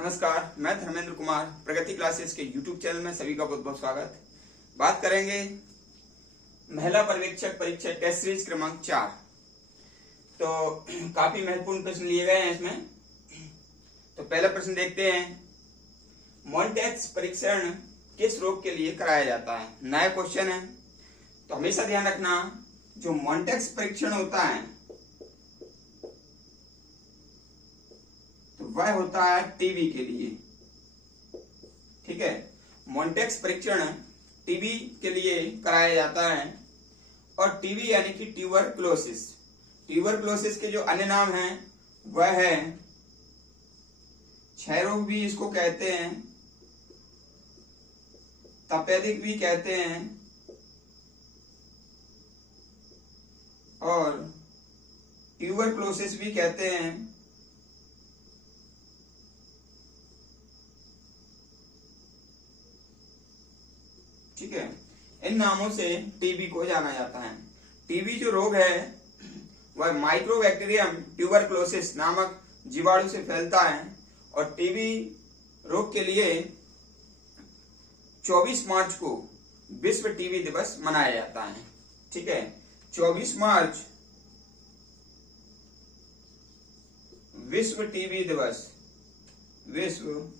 नमस्कार, मैं धर्मेंद्र कुमार प्रगति क्लासेस के YouTube चैनल में सभी का बहुत बहुत स्वागत। बात करेंगे महिला पर्यवेक्षक परीक्षा टेस्ट सीरीज क्रमांक 4। तो काफी महत्वपूर्ण प्रश्न लिए गए हैं इसमें। तो पहला प्रश्न देखते हैं, मॉन्टेक्स परीक्षण किस रोग के लिए कराया जाता है? नया क्वेश्चन है, तो हमेशा ध्यान रखना जो मॉन्टेक्स परीक्षण होता है तो वह होता है टीबी के लिए। ठीक है, मॉन्टेक्स परीक्षण टीबी के लिए कराया जाता है। और टीबी यानी कि ट्यूबरक्लोसिस। ट्यूबरक्लोसिस के जो अन्य नाम हैं वह है क्षय रोग भी इसको कहते हैं, तपेदिक भी कहते हैं और ट्यूबरक्लोसिस भी कहते हैं। ठीक है, इन नामों से टीबी को जाना जाता है। टीबी जो रोग है वह माइक्रोबैक्टीरियम ट्यूबरक्लोसिस नामक जीवाणु से फैलता है। और टीबी रोग के लिए 24 मार्च को विश्व टीबी दिवस मनाया जाता है। ठीक है, 24 मार्च विश्व टीबी दिवस, विश्व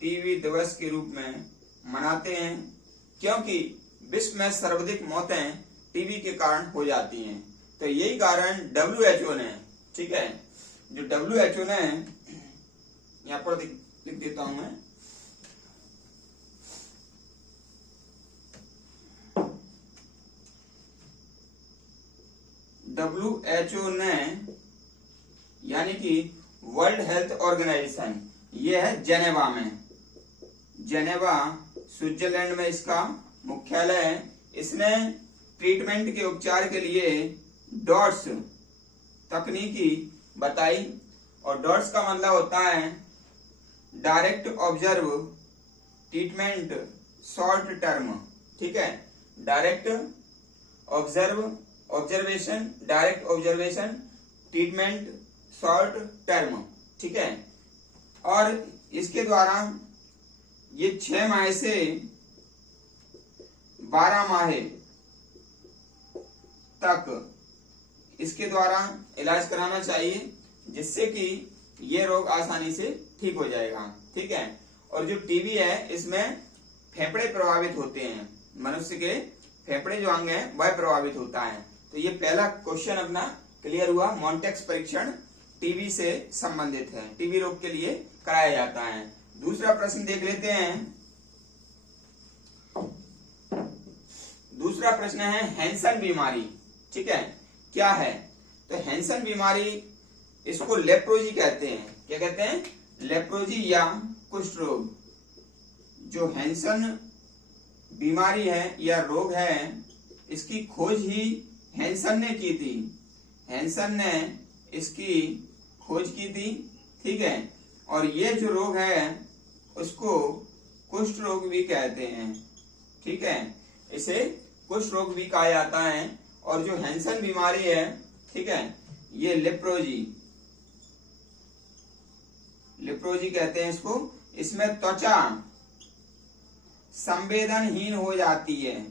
टीबी दिवस के रूप में मनाते हैं, क्योंकि विश्व में सर्वाधिक मौतें टीबी के कारण हो जाती हैं। तो यही कारण WHO ने, ठीक है, जो WHO ने यहां पर लिख देता हूं मैं, WHO ने यानी कि वर्ल्ड हेल्थ ऑर्गेनाइजेशन, ये है जेनेवा में, जेनेवा स्विट्जरलैंड में इसका मुख्यालय है। इसने ट्रीटमेंट के उपचार के लिए डॉट्स तकनीकी बताई। और डॉट्स का मतलब होता है direct observe treatment short term. ठीक है, direct observation, direct observation treatment short term. ठीक है, और इसके द्वारा ये 6 माह से 12 माह तक इसके द्वारा इलाज कराना चाहिए, जिससे कि ये रोग आसानी से ठीक हो जाएगा। ठीक है, और जो टीबी है इसमें फेफड़े प्रभावित होते हैं, मनुष्य के फेफड़े जो अंग है वह प्रभावित होता है। तो ये पहला क्वेश्चन अपना क्लियर हुआ। मॉन्टेक्स परीक्षण टीबी से संबंधित है, टीबी रोग के लिए कराया जाता है। दूसरा प्रश्न देख लेते हैं। दूसरा प्रश्न है हैंसन बीमारी। ठीक है, क्या है? तो हैंसन बीमारी इसको लेप्रोजी कहते हैं। क्या कहते हैं? लेप्रोजी या कुष्ठ रोग। जो हैंसन बीमारी है या रोग है, इसकी खोज ही हैंसन ने की थी। हैंसन ने इसकी खोज की थी। ठीक है, और ये जो रोग है उसको कुष्ठ रोग भी कहते हैं। ठीक है, इसे कुष्ठ रोग भी कहा जाता है। और जो हैंसन बीमारी है, ठीक है, ये लेप्रोजी कहते हैं इसको। इसमें त्वचा संवेदनहीन हो जाती है,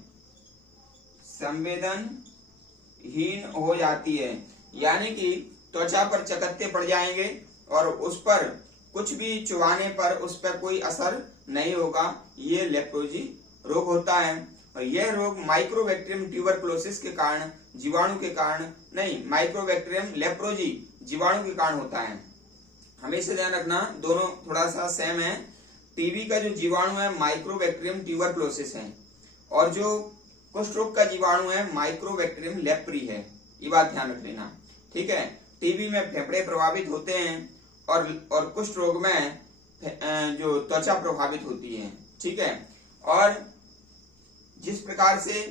संवेदनहीन हो जाती है, यानी कि त्वचा पर चकत्ते पड़ जाएंगे और उस पर कुछ भी चुभाने पर उस पर कोई असर नहीं होगा। ये लेप्रोजी रोग होता है। और यह रोग माइक्रोबैक्टीरियम ट्यूबरक्लोसिस के कारण, जीवाणु के कारण नहीं, माइक्रोबैक्टीरियम लेप्रोजी जीवाणु के कारण होता है। हमेशा ध्यान रखना, दोनों थोड़ा सा सेम है। टीबी का जो जीवाणु है माइक्रोबैक्टीरियम ट्यूबरक्लोसिस है, और जो कुष्ठ रोग का जीवाणु है माइक्रोबैक्टीरियम लेप्री है। ये बात ध्यान रख लेना। ठीक है, टीबी में फेफड़े प्रभावित होते हैं और कुष्ठ रोग में जो त्वचा प्रभावित होती है। ठीक है, और जिस प्रकार से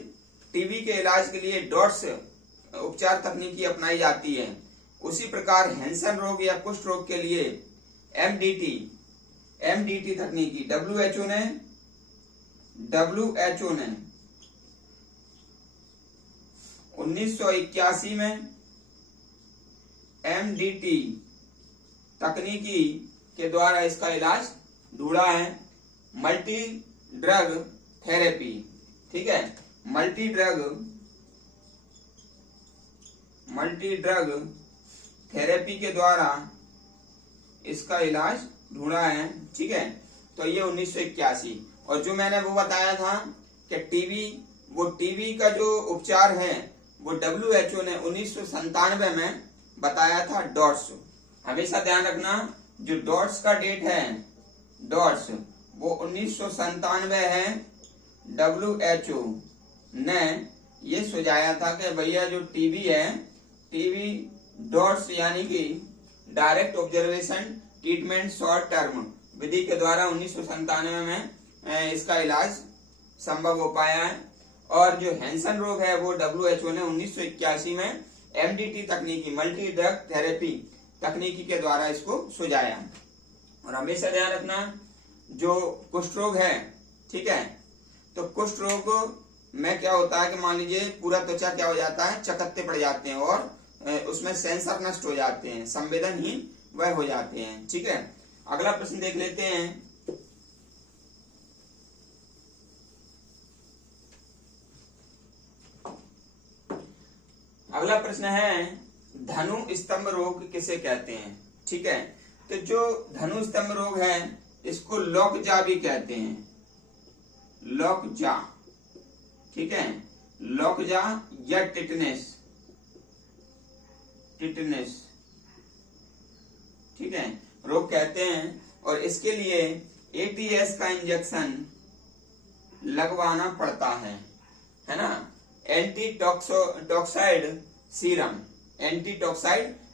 टीबी के इलाज के लिए डॉट्स उपचार तकनीकी अपनाई जाती है, उसी प्रकार हैंसन रोग या कुष्ठ रोग के लिए एमडीटी तकनीकी WHO ने 1981 में एमडीटी तकनीकी के द्वारा इसका इलाज ढूंढा है। मल्टी ड्रग थेरेपी, ठीक है, मल्टी ड्रग थेरेपी के द्वारा इसका इलाज ढूंढा है, ठीक है। तो ये 1981। और जो मैंने वो बताया था कि टीबी का जो उपचार है वो WHO ने 1997 में बताया था, डॉट्स। हमेशा ध्यान रखना, जो डॉट्स का डेट है, डॉट्स वो 1997 है। WHO ने ये सुझाया था कि भैया जो टीबी है, टीबी डॉट्स यानी कि direct observation treatment short term विधि के द्वारा 1997 में इसका इलाज संभव हो पाया है। और जो हैंसन रोग है वो WHO ने 1981 में MDT तकनीकी, मल्टी ड्रग थेरेपी तकनीकी के द्वारा इसको सुझाया। और हमेशा ध्यान रखना, जो कुष्ठ रोग है, ठीक है, तो कुष्ठ रोग में क्या होता है कि मान लीजिए पूरा त्वचा क्या हो जाता है, चकत्ते पड़ जाते हैं और उसमें सेंसर नष्ट हो जाते हैं, संवेदनहीन वह हो जाते हैं, ठीक है। अगला प्रश्न देख लेते हैं। अगला प्रश्न है, धनु स्तंभ रोग किसे कहते हैं, ठीक है। तो जो धनु स्तंभ रोग है इसको लॉकजा भी कहते हैं, लॉकजा, ठीक है, लॉकजा या टिटनेस, ठीक है, रोग कहते हैं। और इसके लिए ATS का इंजेक्शन लगवाना पड़ता है ना। एंटीटॉक्साइड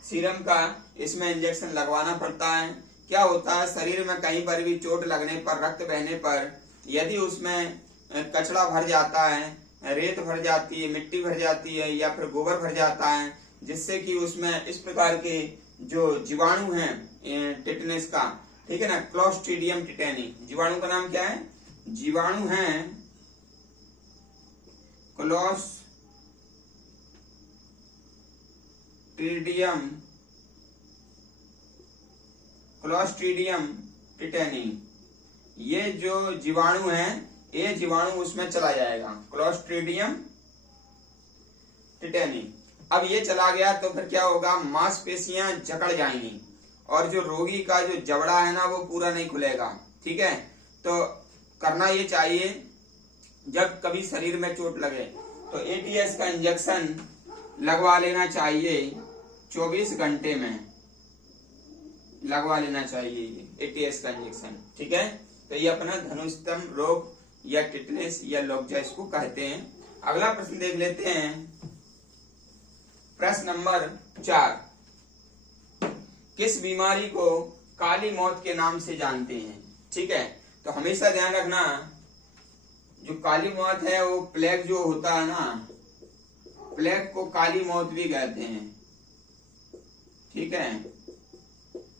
सीरम का इसमें इंजेक्शन लगवाना पड़ता है। क्या होता है, शरीर में कहीं पर भी चोट लगने पर, रक्त बहने पर, यदि उसमें कचरा भर जाता है, रेत भर जाती है, मिट्टी भर जाती है या फिर गोबर भर जाता है, जिससे कि उसमें इस प्रकार के जो जीवाणु हैं टिटनेस का, ठीक है ना, क्लोस्ट्रीडियम टिटेनी, जीवाणु का नाम क्या है, जीवाणु है क्लोस्ट्रीडियम टिटेनी। ये जो जीवाणु है, ये जीवाणु उसमें चला जाएगा, क्लोस्ट्रीडियम टिटेनी। अब ये चला गया तो फिर क्या होगा, मांसपेशियां जकड़ जाएंगी और जो रोगी का जो जबड़ा है ना वो पूरा नहीं खुलेगा, ठीक है। तो करना ये चाहिए, जब कभी शरीर में चोट लगे तो ATS का इंजेक्शन लगवा लेना चाहिए, 24 घंटे में लगवा लेना चाहिए ATS का इंजेक्शन, ठीक है। तो ये अपना धनुस्तंभ रोग या टिटनेस या लॉकजा इसको कहते हैं। अगला प्रश्न देख लेते हैं, प्रश्न नंबर 4। किस बीमारी को काली मौत के नाम से जानते हैं, ठीक है। तो हमेशा ध्यान रखना, जो काली मौत है वो प्लेग जो होता है ना, प्लेग को काली मौत भी कहते हैं, ठीक है।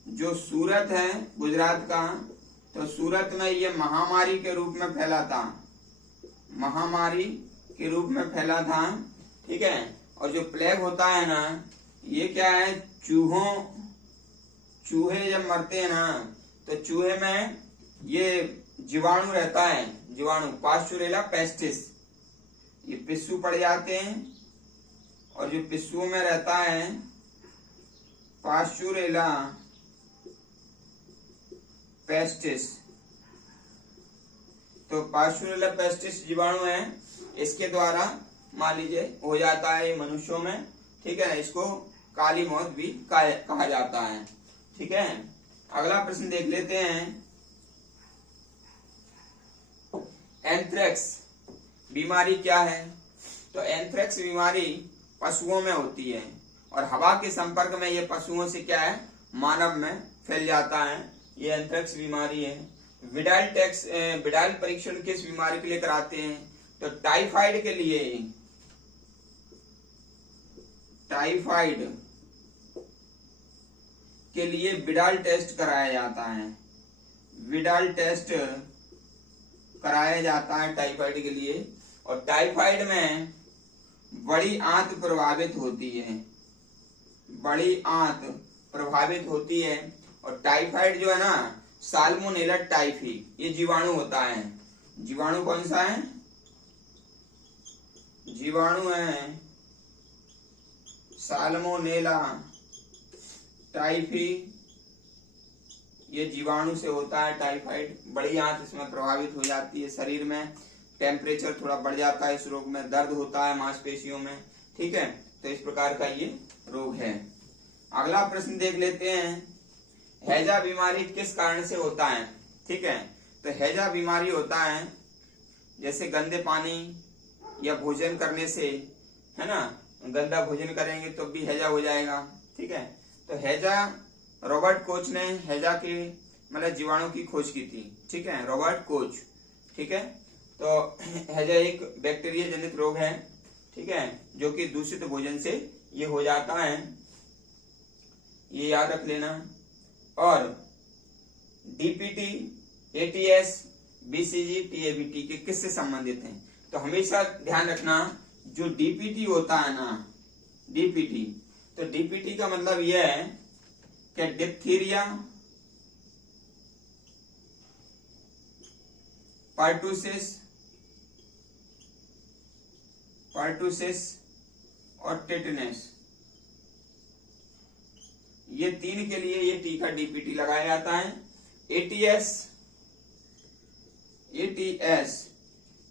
जो सूरत है गुजरात का, तो सूरत में ये महामारी के रूप में फैला था, महामारी के रूप में फैला था, ठीक है। और जो प्लेग होता है ना, ये क्या है, चूहे जब मरते हैं ना, तो चूहे में ये जीवाणु रहता है, जीवाणु पास्चुरेला पेस्टिस, ये पिस्सू पड़ जाते हैं और जो पिस्सू में रहता है पास्चुरेला पेस्टिस, तो पास्चुरेला पेस्टिस जीवाणु है, इसके द्वारा मान लीजिए हो जाता है ये मनुष्यों में, ठीक है। इसको काली मौत भी कहा जाता है, ठीक है। अगला प्रश्न देख लेते हैं, एंथ्रेक्स बीमारी क्या है। तो एंथ्रेक्स बीमारी पशुओं में होती है और हवा के संपर्क में ये पशुओं से क्या है, मानव में फैल जाता है, ये एंथ्रेक्स बीमारी है। विडाल परीक्षण किस बीमारी के लिए कराते हैं, तो टाइफाइड के लिए विडाल टेस्ट कराया जाता है, विडाल टेस्ट कराया जाता है टाइफाइड के लिए। और टाइफाइड में बड़ी आंत प्रभावित होती है, बड़ी आंत प्रभावित होती है और टाइफाइड जो है ना साल्मोनेला टाइफी, ये जीवाणु होता है। जीवाणु कौन सा है? जीवाणु है साल्मोनेला टाइफी, ये जीवाणु से होता है टाइफाइड। बड़ी आंत इसमें प्रभावित हो जाती है, शरीर में टेम्परेचर थोड़ा बढ़ जाता है, इस रोग में दर्द होता है मांसपेशियों में, ठीक है। तो इस प्रकार का ये रोग है। अगला प्रश्न देख लेते हैं, हैजा बीमारी किस कारण से होता है? ठीक है, तो हैजा बीमारी होता है जैसे गंदे पानी या भोजन करने से, है ना, गंदा भोजन करेंगे तो भी हैजा हो जाएगा, ठीक है। तो हैजा, रॉबर्ट कोच ने हैजा के मतलब जीवाणु की खोज की थी, ठीक है, रॉबर्ट कोच, ठीक है। तो हैजा एक बैक्टीरिया जनित रोग है, ठीक है, जो कि दूषित भोजन से ये हो जाता है, ये याद रख लेना। और डीपीटी, एटीएस, बीसीजी, टीएबीटी के किससे संबंधित हैं? तो हमेशा ध्यान रखना, जो डीपीटी होता है ना, डीपीटी, तो डीपीटी का मतलब यह है कि डिप्थीरिया, पर्टुसिस और टेटनस, ये तीन के लिए ये टीका डीपीटी लगाया जाता है। एटीएस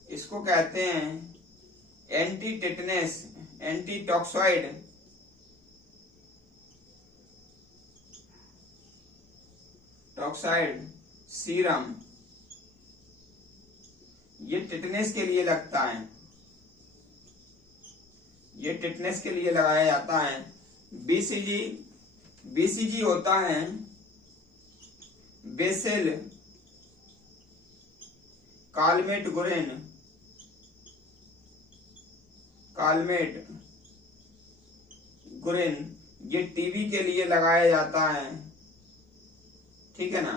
इसको कहते हैं anti tetanus, anti toxoid serum, ये टेटनस के लिए लगता है, ये टेटनस के लिए लगाया जाता है। बीसीजी होता है बेसिल कालमेट गुरेन, ये टीबी के लिए लगाया जाता है, ठीक है ना,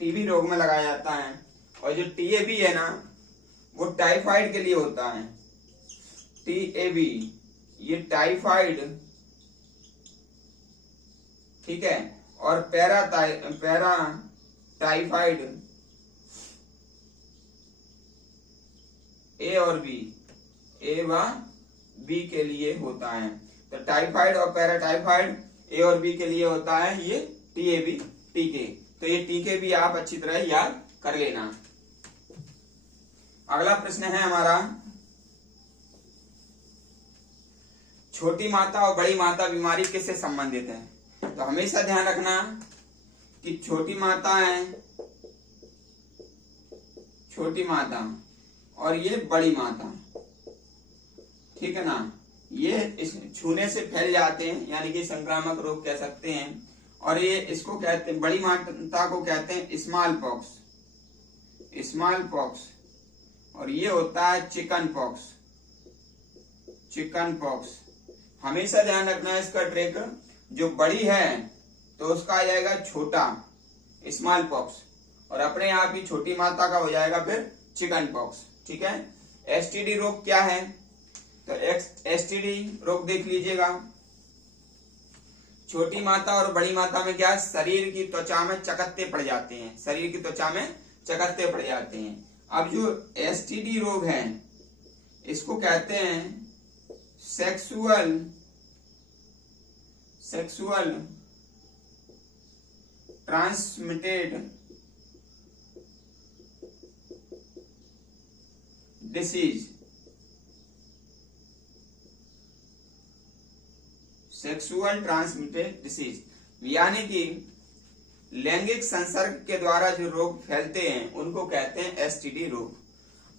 टीबी रोग में लगाया जाता है। और जो टीएबी है ना, वो टाइफाइड के लिए होता है, टीएबी, ये टाइफाइड, ठीक है। और पैरा टाइफाइड, ए और बी, ए व बी के लिए होता है। तो टाइफाइड और पैराटाइफाइड ए और बी के लिए होता है ये टीएबी टीके। तो ये टीके भी आप अच्छी तरह याद कर लेना। अगला प्रश्न है हमारा, छोटी माता और बड़ी माता बीमारी किससे संबंधित है? तो हमेशा ध्यान रखना कि छोटी माता है, छोटी माता, और ये बड़ी माता, ठीक है ना, ये इस छूने से फैल जाते हैं, यानी कि संक्रामक रोग कह सकते हैं। और ये इसको कहते हैं, बड़ी माता को कहते हैं स्मॉल पॉक्स, और ये होता है चिकन पॉक्स। हमेशा ध्यान रखना है इसका ट्रिक, जो बड़ी है तो उसका आ जाएगा छोटा स्मॉल पॉक्स, और अपने आप ही छोटी माता का हो जाएगा फिर चिकन पॉक्स, ठीक है। एसटीडी रोग क्या है? तो एसटीडी रोग देख लीजिएगा, छोटी माता और बड़ी माता में क्या, शरीर की त्वचा में चकत्ते पड़ जाते हैं, शरीर की त्वचा में चकत्ते पड़ जाते हैं। अब जो एसटीडी रोग है इसको कहते हैं sexual transmitted disease, sexual transmitted disease, यानी कि लैंगिक संसर्ग के द्वारा जो रोग फैलते हैं उनको कहते हैं एसटीडी रोग।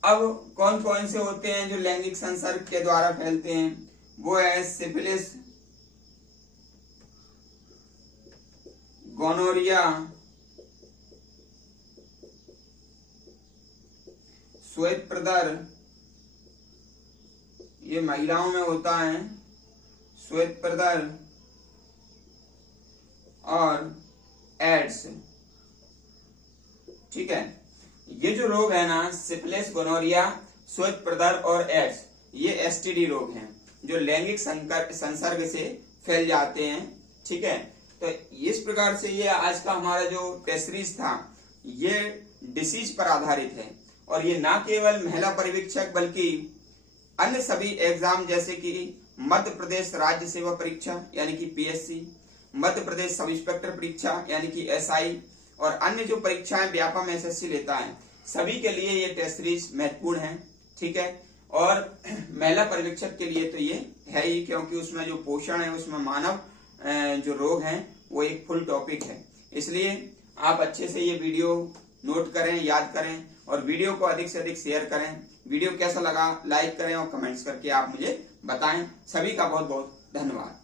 अब कौन कौन से होते हैं जो लैंगिक संसर्ग के द्वारा फैलते हैं? वो है सिफिलिस, गोनोरिया, श्वेत प्रदर, ये महिलाओं में होता है श्वेत प्रदर, और एड्स, ठीक है। ये जो रोग है ना, सिफिलिस, गोनोरिया, श्वेत प्रदर और एड्स, ये एसटीडी रोग हैं जो लैंगिक संसर्ग से फैल जाते हैं, ठीक है। तो इस प्रकार से ये आज का हमारा जो टेस्ट सीरीज था ये डिसीज पर आधारित है, और ये ना केवल महिला परिवीक्षक बल्कि अन्य सभी एग्जाम जैसे कि मध्य प्रदेश राज्य सेवा परीक्षा यानी कि PSC, Madhya Pradesh sub inspector परीक्षा यानी कि एसआई, और अन्य जो परीक्षाएं व्यापम एसएससी लेता है, सभी के लिए ये टेस्ट सीरीज महत्वपूर्ण है। ठीक है, और महिला पर्यवेक्षक के लिए तो ये है ही, क्योंकि उसमें जो पोषण है, उसमें मानव जो रोग हैं वो एक फुल टॉपिक है। इसलिए आप अच्छे से ये वीडियो नोट करें, याद करें, और वीडियो को अधिक से अधिक शेयर करें। वीडियो कैसा लगा लाइक करें और कमेंट्स करके आप मुझे बताएं। सभी का बहुत बहुत धन्यवाद।